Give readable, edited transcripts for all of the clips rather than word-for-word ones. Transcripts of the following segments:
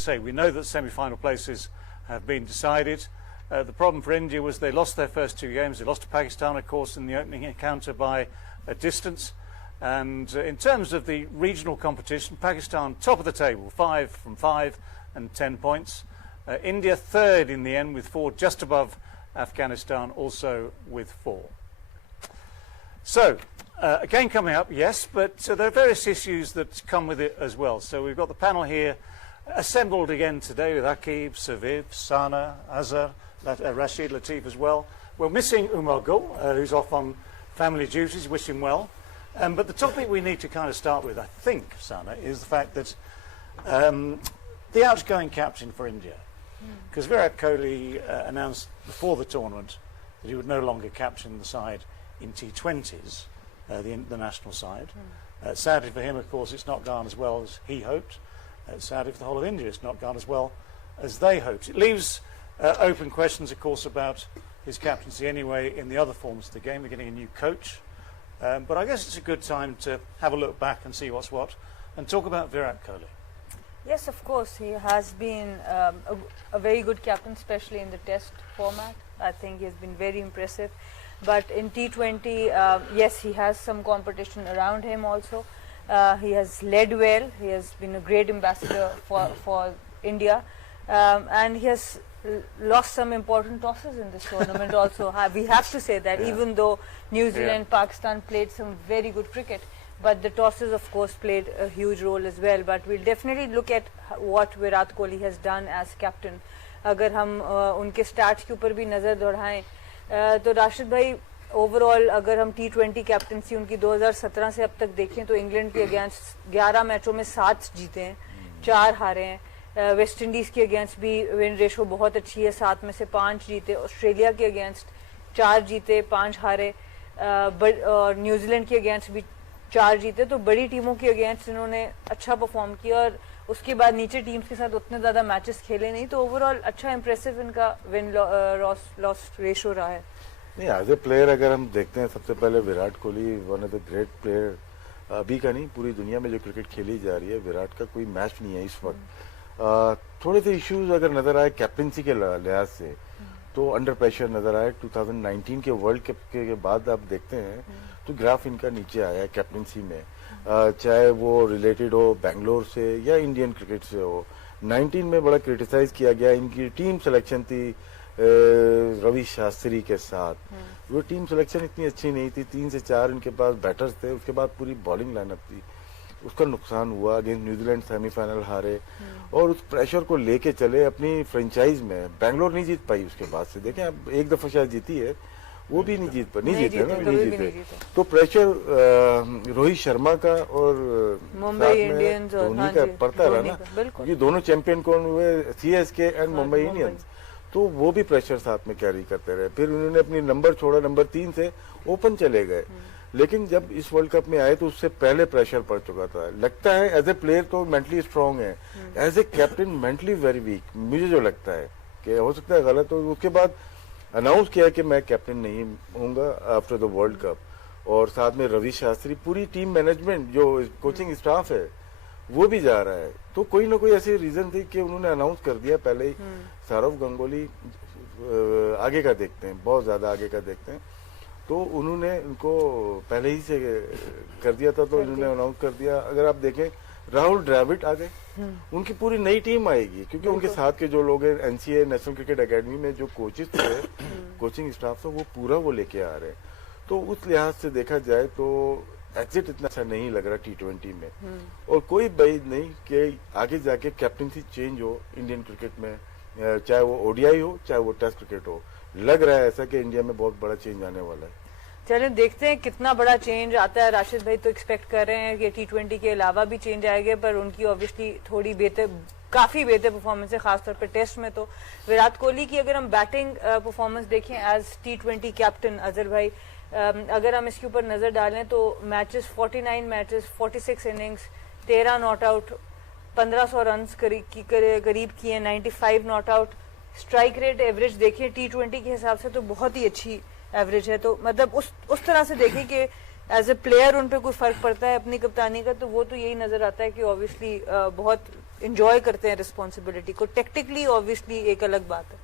say, we know that semi-final places have been decided. The problem for India was they lost their first two games. They lost to Pakistan, of course, in the opening encounter by a distance. And in terms of the regional competition, Pakistan top of the table, 5 from 5 and 10 points. India third in the end with 4, just above Afghanistan also with 4. So, a game coming up, yes, but there are various issues that come with it as well. So we've got the panel here assembled again today with Aqib, Saviv, Sana, Azhar, Rashid, Latif as well. We're missing Umar Gul, who's off on family duties. Wish him well. But the topic we need to kind of start with, I think, Sana, is the fact that the outgoing captain for India, because Virat Kohli announced before the tournament that he would no longer captain the side in T20s, the national side. Sadly for him, of course, it's not gone as well as he hoped. Sadly for the whole of India, it's not gone as well as they hoped. It leaves open questions, of course, about his captaincy anyway in the other forms of the game. They're getting a new coach. But I guess it's a good time to have a look back and see what's what and talk about Virat Kohli. Yes, of course. He has been a very good captain, especially in the test format. I think he has been very impressive. But in T20, yes, he has some competition around him also. He has led well. He has been a great ambassador for India. And he has lost some important tosses in this tournament also. We have to say that, even though New Zealand, Pakistan played some very good cricket, but the tosses of course played a huge role as well. But we'll definitely look at what Virat Kohli has done as captain. अगर हम उनके start के ऊपर भी नज़र दौड़ाएं तो राशिद भाई overall अगर हम T20 कैप्टनसी उनकी 2017 से अब तक देखें तो इंग्लैंड के अगेंस्ट 11 मैचों में 7 जीते हैं, 4 हारे हैं. वेस्ट इंडीज़ के अगेंस्ट भी विन रेशो बहुत अच्छी है, 7 में से 5 जीते. ऑस्ट्रेलिया के अगेंस्ट 4 जीते, 5 हारे. और न्यूजीलैंड के अगेंस्ट भी 4 जीते. तो बड़ी टीमों के अगेंस्ट इन्होंने अच्छा परफॉर्म किया और उसके बाद नीचे टीम्स के साथ उतने ज़्यादा मैचेस खेले नहीं. तो ओवरऑल अच्छा इंप्रेसिव इनका विन लॉस रेशो रहा है. नहीं, एज ए प्लेयर अगर हम देखते हैं, सबसे पहले Virat Kohli one of the great player, अभी का नहीं पूरी दुनिया में जो क्रिकेट खेली जा रही है, विराट का कोई मैच नहीं है इस वक्त. थोड़े से इश्यूज अगर नजर आए कैप्टनसी के लिहाज से तो अंडर प्रेशर नजर आए. 2019 के वर्ल्ड कप के बाद आप देखते हैं तो ग्राफ इनका नीचे आया है कैप्टनसी में, चाहे वो रिलेटेड हो बैंगलोर से या इंडियन क्रिकेट से हो. 19 में बड़ा क्रिटिसाइज किया गया. इनकी टीम सिलेक्शन थी रवि शास्त्री के साथ, वो टीम सिलेक्शन इतनी अच्छी नहीं थी. 3 से 4 इनके पास बैटर्स थे, उसके बाद पूरी बॉलिंग लाइनअप थी. उसका नुकसान हुआ. अगेंस्ट न्यूजीलैंड सेमीफाइनल हारे और उस प्रेशर को लेके चले अपनी फ्रेंचाइज में. बैंगलोर नहीं जीत पाई उसके बाद से. देखें अब एक दफा शायद जीती है, वो भी नहीं जीते. तो प्रेशर रोहित शर्मा का और मुंबई इंडियंस धोनी का पड़ता रहा ना, क्योंकि दोनों चैंपियन कौन हुए, CSK एंड मुंबई इंडियंस. तो वो भी प्रेशर साथ में कैरी करते रहे. फिर उन्होंने अपनी नंबर छोड़ा, नंबर 3 से ओपन चले गए. लेकिन जब इस वर्ल्ड कप में आए तो उससे पहले प्रेशर पड़ चुका था. लगता है एज ए प्लेयर तो मेंटली स्ट्रांग है, as a captain mentally very weak मुझे जो लगता है. कि हो सकता है गलत हो. उसके बाद अनाउंस किया कि मैं कैप्टन नहीं होऊंगा आफ्टर द वर्ल्ड कप. और साथ में रवि शास्त्री, पूरी टीम मैनेजमेंट जो कोचिंग स्टाफ है वो भी जा रहा है. तो कोई ना कोई ऐसी रीजन थी कि उन्होंने अनाउंस कर दिया पहले ही. सौरव गंगोली आगे का देखते हैं, बहुत ज्यादा आगे का देखते हैं, तो उन्होंने उनको पहले ही से कर दिया था. तो इन्होंने अनाउंस कर दिया. अगर आप देखें राहुल द्रविड़ आ गए, उनकी पूरी नई टीम आएगी क्योंकि उनके साथ के जो लोग हैं NCA नेशनल क्रिकेट एकेडमी में जो कोचेस थे, कोचिंग स्टाफ था, वो पूरा वो लेके आ रहे हैं. तो उस लिहाज से देखा जाए तो एग्जिट इतना अच्छा नहीं लग रहा T20 में. और कोई बैद नहीं कि आगे जाके कैप्टनसी चेंज हो इंडियन क्रिकेट में, चाहे वो ODI हो चाहे वो टेस्ट क्रिकेट हो. लग रहा है ऐसा कि इंडिया में बहुत बड़ा चेंज आने वाला है. चलिए देखते हैं कितना बड़ा चेंज आता है. राशिद भाई तो एक्सपेक्ट कर रहे हैं कि T20 के अलावा भी चेंज आएंगे, पर उनकी ऑब्वियसली थोड़ी काफी बेहतर परफॉर्मेंस है, खासतौर पर टेस्ट में. तो विराट कोहली की अगर हम बैटिंग परफॉर्मेंस देखें एज T20 कैप्टन, अजहर भाई अगर हम इसके ऊपर नजर डालें तो matches 49 matches, 46 innings, 13 not out, 1500 run करीब किए, 95 not out. Strike rate average देखिए T20 के हिसाब से तो बहुत ही अच्छी एवरेज है. तो मतलब उस तरह से देखिए कि एज ए प्लेयर उन पे कोई फर्क पड़ता है अपनी कप्तानी का, तो वो तो यही नजर आता है कि ऑब्वियसली बहुत इंजॉय करते हैं रिस्पॉन्सिबिलिटी को. टेक्निकली ऑब्वियसली एक अलग बात है.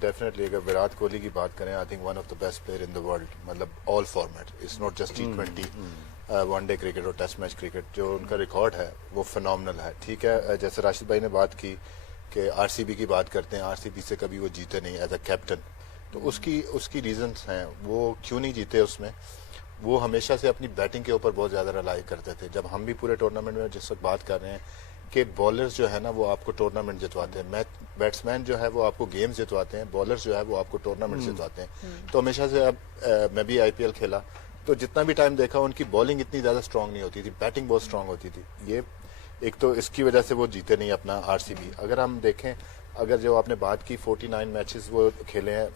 डेफिनेटली अगर विराट कोहली की बात करें, I think one of the best player in the world, मतलब all format, it's not just T20 one day cricket और टेस्ट मैच क्रिकेट. जो उनका रिकॉर्ड है वो फिनोमिनल है. ठीक है, जैसे राशिद भाई ने बात की कि आरसीबी की बात करते हैं, आरसीबी से कभी वो जीते नहीं एज अ कैप्टन, तो उसकी रीजंस हैं. वो क्यों नहीं जीते, उसमें वो हमेशा से अपनी बैटिंग के ऊपर बहुत ज़्यादा रिलाई करते थे. जब हम भी पूरे टूर्नामेंट में जिस वक्त बात कर रहे हैं कि बॉलर्स जो है ना वो आपको टूर्नामेंट जितवाते हैं, बैट्समैन जो है वो आपको गेम्स जितवाते हैं, बॉलर्स जो है वो आपको टूर्नामेंट जितवाते हैं. तो हमेशा से अब मैं भी आईपीएल खेला तो जितना भी टाइम देखा उनकी बॉलिंग इतनी ज़्यादा स्ट्रांग नहीं होती थी, बैटिंग बहुत स्ट्रांग होती थी. ये एक तो इसकी वजह से वो जीते नहीं अपना आरसीबी. अगर हम देखें, अगर जो आपने बात की 49 मैचेस वो खेले हैं,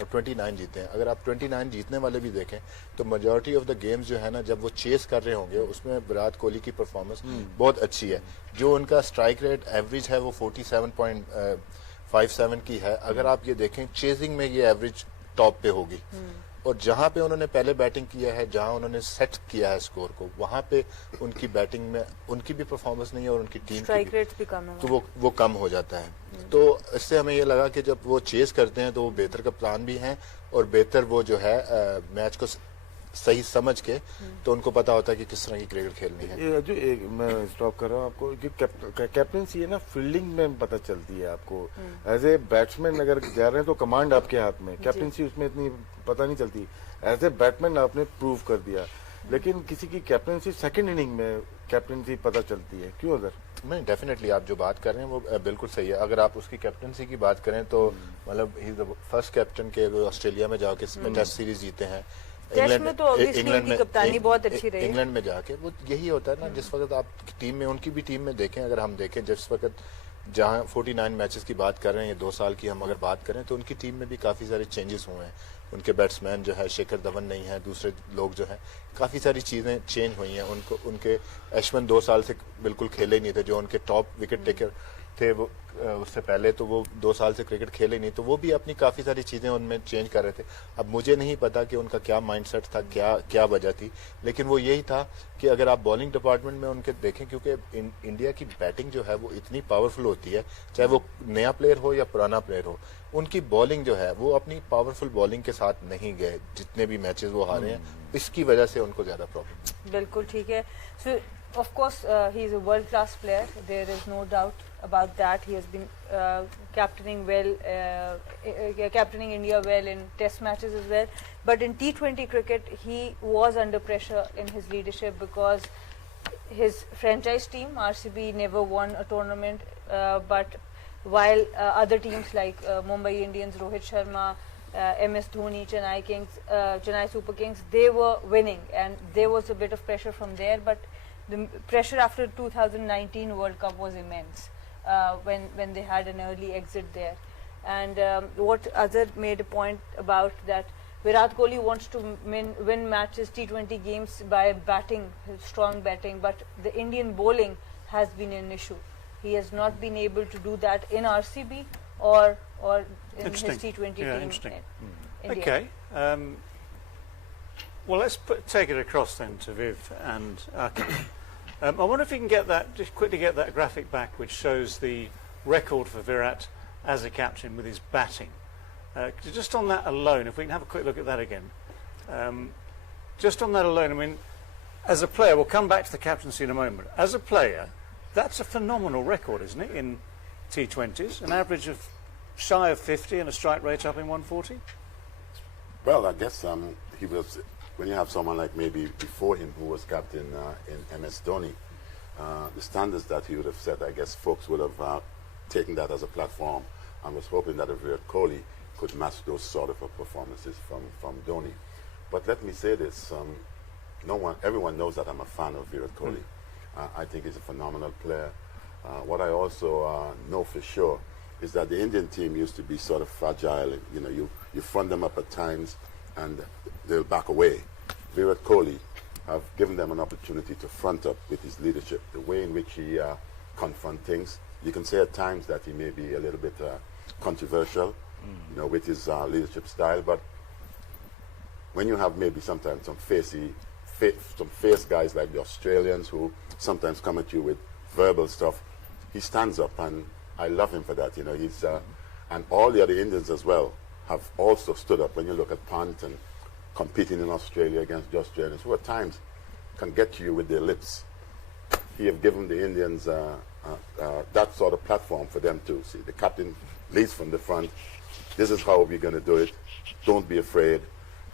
29 जीते हैं. अगर आप 29 जीतने वाले भी देखें तो मेजॉरिटी ऑफ द गेम्स जो है ना जब वो चेस कर रहे होंगे उसमें विराट कोहली की परफॉर्मेंस बहुत अच्छी है. जो उनका स्ट्राइक रेट एवरेज है वो 47.57 की है. अगर आप ये देखें चेजिंग में ये एवरेज टॉप पे होगी. और जहां पे उन्होंने पहले बैटिंग किया है, जहां उन्होंने सेट किया है स्कोर को, वहां पे उनकी बैटिंग में उनकी भी परफॉर्मेंस नहीं है और उनकी टीम स्ट्राइक रेट्स भी कम है, तो वो कम हो जाता है. तो इससे हमें ये लगा कि जब वो चेस करते हैं तो वो बेहतर कप्तान भी हैं और बेहतर वो जो है मैच को सही समझ के, तो उनको पता होता है कि किस तरह की क्रिकेट खेलनी है. ये जो एक मैं स्टॉप कर रहा हूँ आपको, जो कैप्टनसी है ना फील्डिंग में पता चलती है आपको. एज ए बैट्समैन अगर जा रहे हैं तो कमांड आपके हाथ में, कैप्टनसी उसमें इतनी पता नहीं चलती. एज ए बैट्समैन आपने प्रूव कर दिया, लेकिन किसी की कैप्टनसी सेकंड इनिंग में कैप्टनसी पता चलती है. क्यों अगर नहीं, डेफिनेटली आप जो बात कर रहे हैं वो बिल्कुल सही है. अगर आप उसकी कैप्टनसी की बात करें तो मतलब ही द फर्स्ट कैप्टन के ऑस्ट्रेलिया में जाके टेस्ट सीरीज जीते हैं. इंग्लैंड में तो इंग्लैंड में कप्तानी बहुत अच्छी रही. इंग्लैंड में जाके वो यही होता है ना, जिस वक्त आप टीम में उनकी भी टीम में देखें, अगर हम देखें जिस वक्त जहां 49 मैचेस की बात कर रहे हैं, ये 2 साल की हम अगर बात करें तो उनकी टीम में भी काफी सारे चेंजेस हुए हैं. उनके बैट्समैन जो है शिखर धवन नहीं है, दूसरे लोग जो है काफी सारी चीजें चेंज हुई हैं. उनके अश्विन 2 साल से बिल्कुल खेले ही नहीं थे, जो उनके टॉप विकेट टेकर थे वो उससे पहले तो वो 2 साल से क्रिकेट खेले नहीं, तो वो भी अपनी काफी सारी चीजें उनमें चेंज कर रहे थे. अब मुझे नहीं पता कि उनका क्या माइंडसेट था, क्या वजह थी, लेकिन वो यही था कि अगर आप बॉलिंग डिपार्टमेंट में उनके देखें, क्योंकि इंडिया की बैटिंग जो है वो इतनी पावरफुल होती है, चाहे वो नया प्लेयर हो या पुराना प्लेयर हो, उनकी बॉलिंग जो है वो अपनी पावरफुल बॉलिंग के साथ नहीं गए. जितने भी मैचेस वो हारे हैं इसकी वजह से उनको ज्यादा प्रॉब्लम. बिल्कुल ठीक है. So of course he is a world class player, there is no doubt about that. He has been captaining India well in test matches as well, but in T20 cricket he was under pressure in his leadership because his franchise team RCB never won a tournament, but while other teams like Mumbai Indians, Rohit Sharma, MS Dhoni, Chennai Super Kings, they were winning and there was a bit of pressure from there, but the pressure after 2019 World Cup was immense when they had an early exit there. And what Azhar made a point about that Virat Kohli wants to win matches, T20 games by batting, strong batting, but the Indian bowling has been an issue. He has not been able to do that in RCB or in his T20 team in India. Okay. Well, let's take it across then to Viv and Aki. I wonder if you can just quickly get that graphic back, which shows the record for Virat as a captain with his batting. Just on that alone, if we can have a quick look at that again. Just on that alone, I mean, as a player, we'll come back to the captaincy in a moment. As a player, that's a phenomenal record, isn't it, in T20s? An average of shy of 50 and a strike rate up in 140? Well, I guess he was, when you have someone like maybe before him who was captain in MS Dhoni, the standards that he would have set, I guess folks would have taken that as a platform and was hoping that Virat Kohli could match those sort of performances from Dhoni. But let me say this, everyone knows that I'm a fan of Virat Kohli. I think he's a phenomenal player. What I also know for sure is that the Indian team used to be sort of fragile. You know, you front them up at times and they'll back away. Virat Kohli have given them an opportunity to front up with his leadership, the way in which he confront things. You can say at times that he may be a little bit controversial, you know, with his leadership style, but when you have maybe sometimes some fierce guys like the Australians who sometimes come at you with verbal stuff. He stands up, and I love him for that. You know, he's and all the other Indians as well have also stood up. When you look at Pant and competing in Australia against the Australians, who at times can get to you with their lips, he have given the Indians that sort of platform for them to see. The captain leads from the front. This is how we're going to do it. Don't be afraid.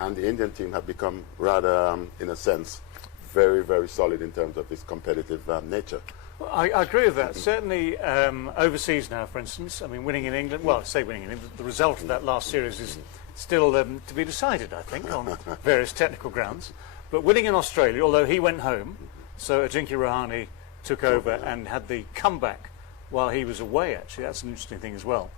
And the Indian team have become rather, in a sense, very, very solid in terms of its competitive nature. Well, I agree with that. Certainly overseas now, for instance, I mean, winning in England, well, I say winning in England, the result of that last series is still to be decided, I think, on various technical grounds. But winning in Australia, although he went home, so Ajinkya Rahane took over and had the comeback while he was away, actually. That's an interesting thing as well.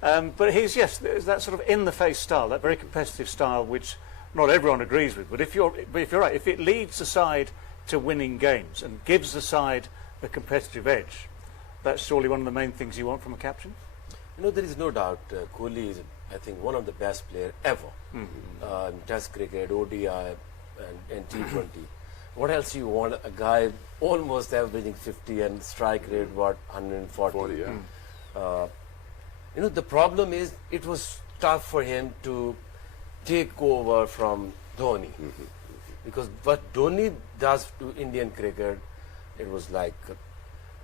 But he's, yes, there's that sort of in-the-face style, that very competitive style, which not everyone agrees with. But if you're right, if it leads the side to winning games and gives the side a competitive edge, that's surely one of the main things you want from a captain. You know, there is no doubt Kohli is, I think, one of the best players ever in Test cricket, ODI, and T20. What else you want? A guy almost averaging 50 and strike rate, what, 140? 40, yeah. You know, the problem is it was tough for him to take over from Dhoni. Because what Dhoni does to Indian cricket, it was like a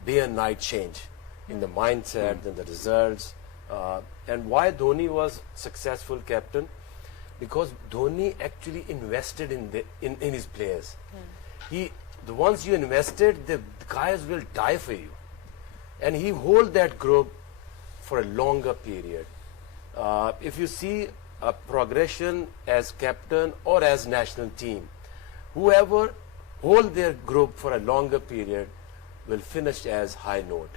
day and night change in the mindset and the results. And why Dhoni was successful captain? Because Dhoni actually invested in his players. The ones you invested, the guys will die for you. And he hold that group for a longer period. If you see a progression as captain or as national team, whoever hold their group for a longer period will finish as high note.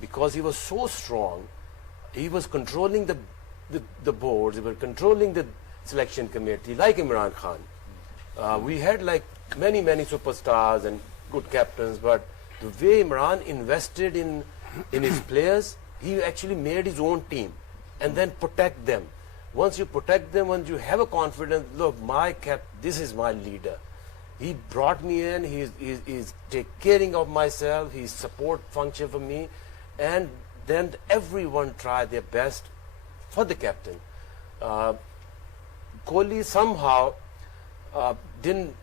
Because he was so strong, he was controlling the boards, he was controlling the selection committee, like Imran Khan. We had like many superstars and good captains, but the way Imran invested in his players, he actually made his own team and then protect them. Once you protect them, once you have a confidence, look, this is my leader. He brought me in, he's taking caring of myself, he's support function for me, and then everyone tried their best for the captain. Kohli somehow didn't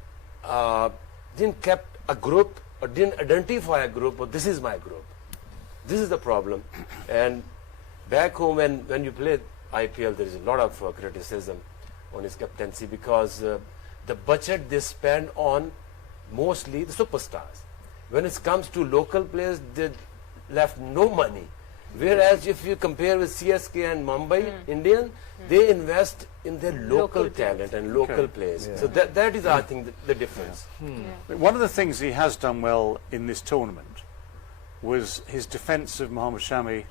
kept a group or didn't identify a group, but this is my group. This is the problem. And back home when you play IPL, there is a lot of criticism on his captaincy because the budget they spend on mostly the superstars. When it comes to local players, they left no money. Whereas if you compare with CSK and Mumbai Indian, they invest in their local talent and local players. Yeah. So that is, I think, the difference. One of the things he has done well in this tournament was his defence of Mohammad Shami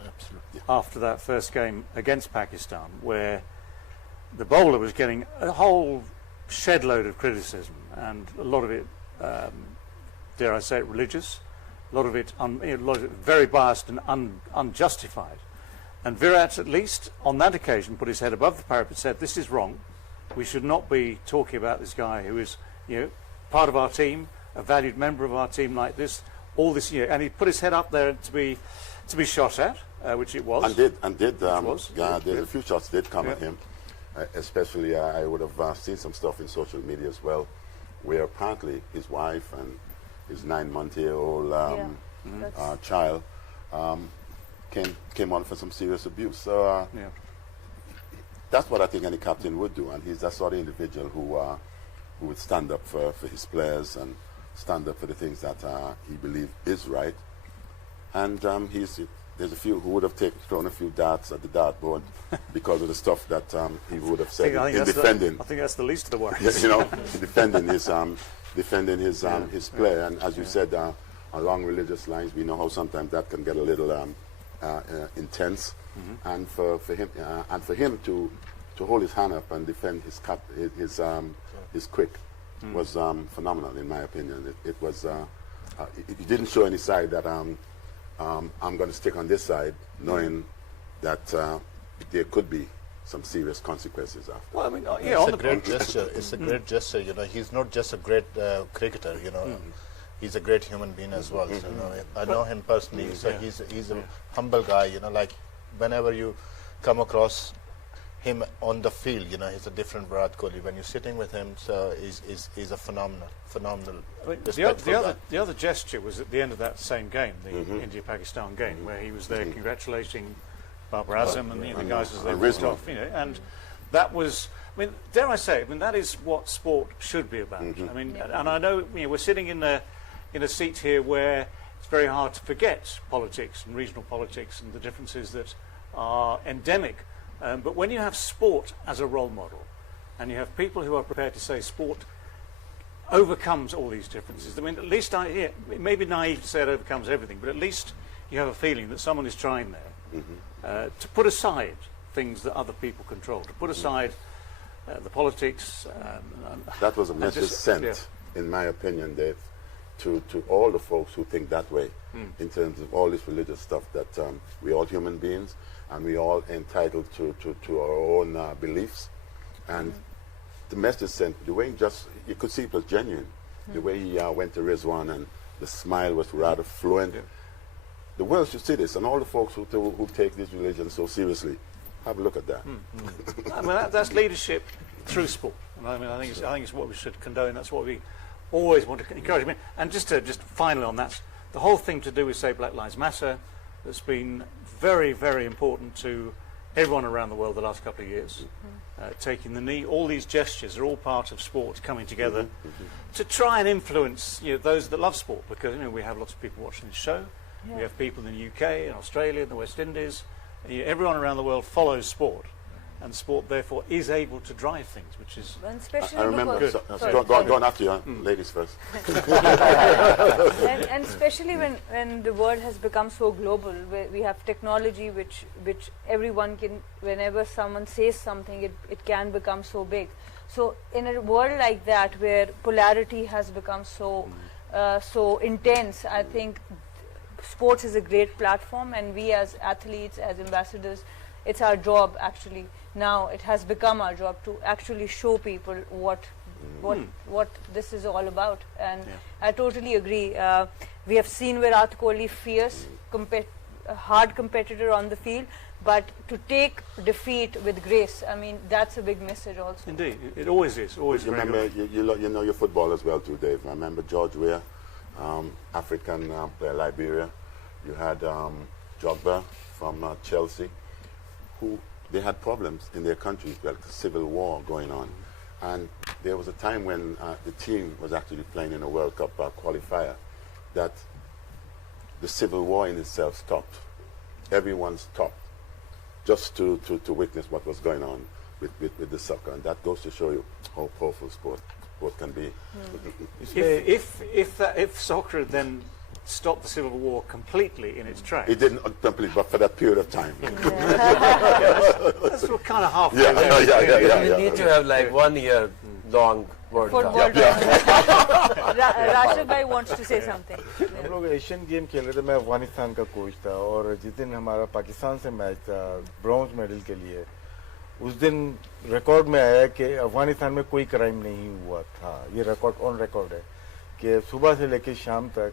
after that first game against Pakistan, where the bowler was getting a whole shed load of criticism, and a lot of it, dare I say it, religious, a lot of it very biased and unjustified. And Virat, at least on that occasion, put his head above the parapet and said, this is wrong. We should not be talking about this guy who is, part of our team, a valued member of our team like this, all this year. And he put his head up there to be shot at, which it was. And did a few shots did come at him. Especially, I would have seen some stuff in social media as well, where apparently his wife and his 9-month-old child came on for some serious abuse. So that's what I think any captain would do, and he's that sort of individual who would stand up for his players and stand up for the things that he believes is right. And there's a few who would have thrown a few darts at the dartboard because of the stuff that he would have said in defending. I think that's the least of the worries. Defending his player, and as you said, along religious lines, we know how sometimes that can get a little intense, and for him to hold his hand up and defend his quick was phenomenal in my opinion. It was he didn't show any side that I'm going to stick on this side, knowing that there could be some serious consequences after. Well, I mean, It's a great gesture. It's a great gesture. You know, he's not just a great cricketer. You know, he's a great human being as well. So, you know, I know him personally. So he's a humble guy. You know, like whenever you come across him on the field, you know, he's a different Virat Kohli. When you're sitting with him, so he's a phenomenal. I mean, respectful guy. the other gesture was at the end of that same game, the India-Pakistan game, where he was there congratulating Babar Azam and the guys as they walked off. You know, and that was, I mean, dare I say, I mean, that is what sport should be about. I mean, and I know, you know, we're sitting in a seat here where it's very hard to forget politics and regional politics and the differences that are endemic. But when you have sport as a role model, and you have people who are prepared to say sport overcomes all these differences, I mean, at least it may be naive to say it overcomes everything, but at least you have a feeling that someone is trying there to put aside things that other people control, to put aside the politics. That was a message sent, in my opinion, Dave, to all the folks who think that way, in terms of all this religious stuff, that we're all human beings, and we're all entitled to our own beliefs. And the message sent, the way you could see it was genuine. The way he went to Rizwan, and the smile was rather fluent. The world should see this, and all the folks who take this religion so seriously, have a look at that. I mean, that's leadership through sport. And I mean, I think it's what we should condone. That's what we always want to encourage. I mean, and just finally on that, the whole thing to do with, say, Black Lives Matter, that's been very, very important to everyone around the world the last couple of years. Taking the knee, all these gestures are all part of sport coming together to try and influence, you know, those that love sport, because, you know, we have lots of people watching this show. We have people in the UK, in Australia, in the West Indies. Everyone around the world follows sport, and sport therefore is able to drive things, which is. And especially I remember. Go on after you, ladies first. and especially when the world has become so global, where we have technology which everyone can, whenever someone says something, it can become so big. So in a world like that, where polarity has become so intense, I think sports is a great platform, and we as athletes, as ambassadors, it's our job actually. Now it has become our job to actually show people what this is all about. And I totally agree. We have seen Virat Kohli, fierce, a hard competitor on the field, but to take defeat with grace, I mean, that's a big message also. Indeed, it always is. Always. You remember, you know your football as well too, Dave. I remember George Weah, African player, Liberia. You had Drogba from Chelsea, who they had problems in their country, like a civil war going on. And there was a time when the team was actually playing in a World Cup qualifier, that the civil war in itself stopped. Everyone stopped just to witness what was going on with the soccer. And that goes to show you how powerful sport can be. If soccer had then stopped the civil war completely in its tracks. It didn't completely, but for that period of time. That's sort of kind of halfway there. You need to have like 1 year long World Cup. Rashid bhai wants to say something. हम लोग Asian game खेल रहे थे, मैं अफगानिस्तान का coach था, और जिस दिन हमारा पाकिस्तान से मैच था ब्रॉन्ज मेडल के लिए, उस दिन रिकॉर्ड में आया कि अफगानिस्तान में कोई क्राइम नहीं हुआ था. ये रिकॉर्ड ऑन रिकॉर्ड है कि सुबह से लेकर शाम तक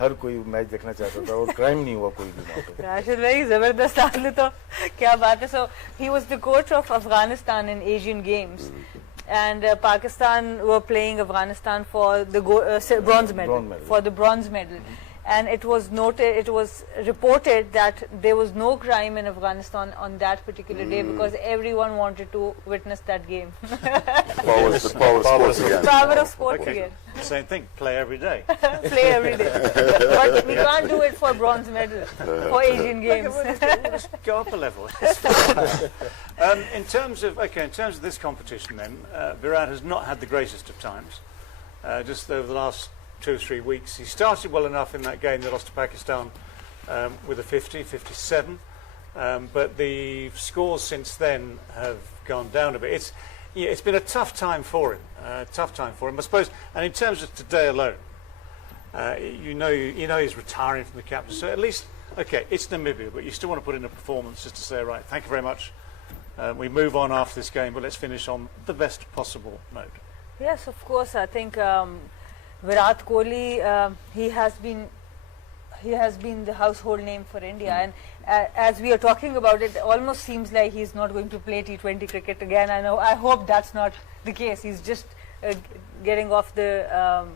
हर कोई मैच देखना चाहता था और क्राइम नहीं हुआ कोई भी वहाँ पे. राशिद भाई जबरदस्त आपने तो क्या बात है. So he was the coach of Afghanistan in Asian Games, and Pakistan were playing Afghanistan for the bronze medal. And it was reported that there was no crime in Afghanistan on that particular day, because everyone wanted to witness that game. Power of sports again. Power of sports again. Same thing, play every day. Play every day. But we can't do it for bronze medal, for Asian Games. Just go up a level. In terms of this competition then, Virat has not had the greatest of times. Just over the last 2 or 3 weeks. He started well enough in that game they lost to Pakistan with a 57, but the scores since then have gone down a bit. It's been a tough time for him, I suppose. And in terms of today alone, you know he's retiring from the captain, so at least, okay, it's Namibia, but you still want to put in a performance just to say, right, thank you very much, we move on after this game, but let's finish on the best possible note. Yes, of course. I think Virat Kohli, he has been the household name for India, and as we are talking about it, almost seems like he's not going to play T20 cricket again. I hope that's not the case. He's just getting off the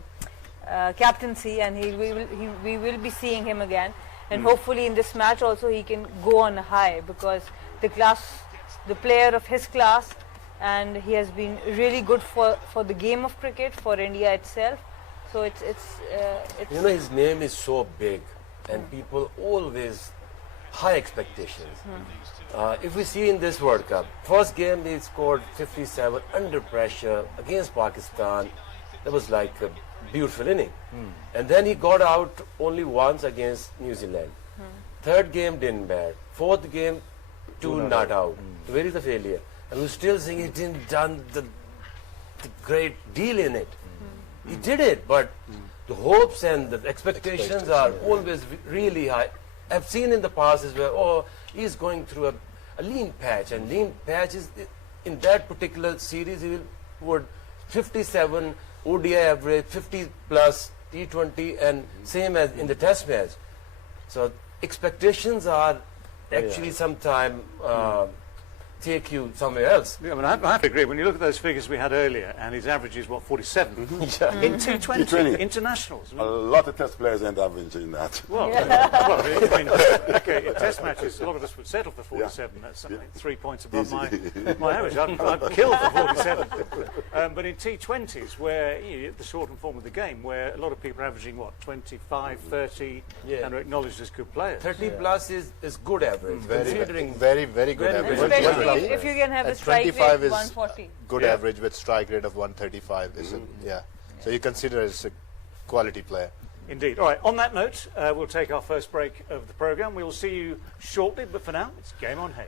captaincy, and we will be seeing him again. And hopefully in this match also he can go on a high, because the player of his class, and he has been really good for the game of cricket, for India itself. So it's you know, his name is so big, and people always high expectations. If we see in this World Cup, first game he scored 57 under pressure against Pakistan. That was like a beautiful inning. And then he got out only once against New Zealand. Third game didn't bat. Fourth game, two not out. Where is the failure? And we're still saying he didn't done the great deal in it. He did it, but the hopes and the expectations are always really high. I've seen in the past as well, oh, he's going through a lean patch, and lean patch is, in that particular series, he would 57 ODI average, 50 plus T20, and same as in the test match. So expectations are actually sometimes take you somewhere else. Yeah, I mean, I have to agree. When you look at those figures we had earlier, and his average is, what, 47? In T20 internationals. I mean, a lot of test players ain't averaging that. Well, well, I mean, okay, in test matches, a lot of us would settle for 47. That's something 3 points above my average. I'd kill for 47. But in T20s, where the shortened form of the game, where a lot of people are averaging, what, 25, 30, and are acknowledged as good players. 30 plus is good average, considering very good average. Especially if you can have a strike rate of 140. Good average with strike rate of 135. So you consider as a quality player. Indeed. All right, on that note, we'll take our first break of the programme. We will see you shortly, but for now, it's Game On Hay.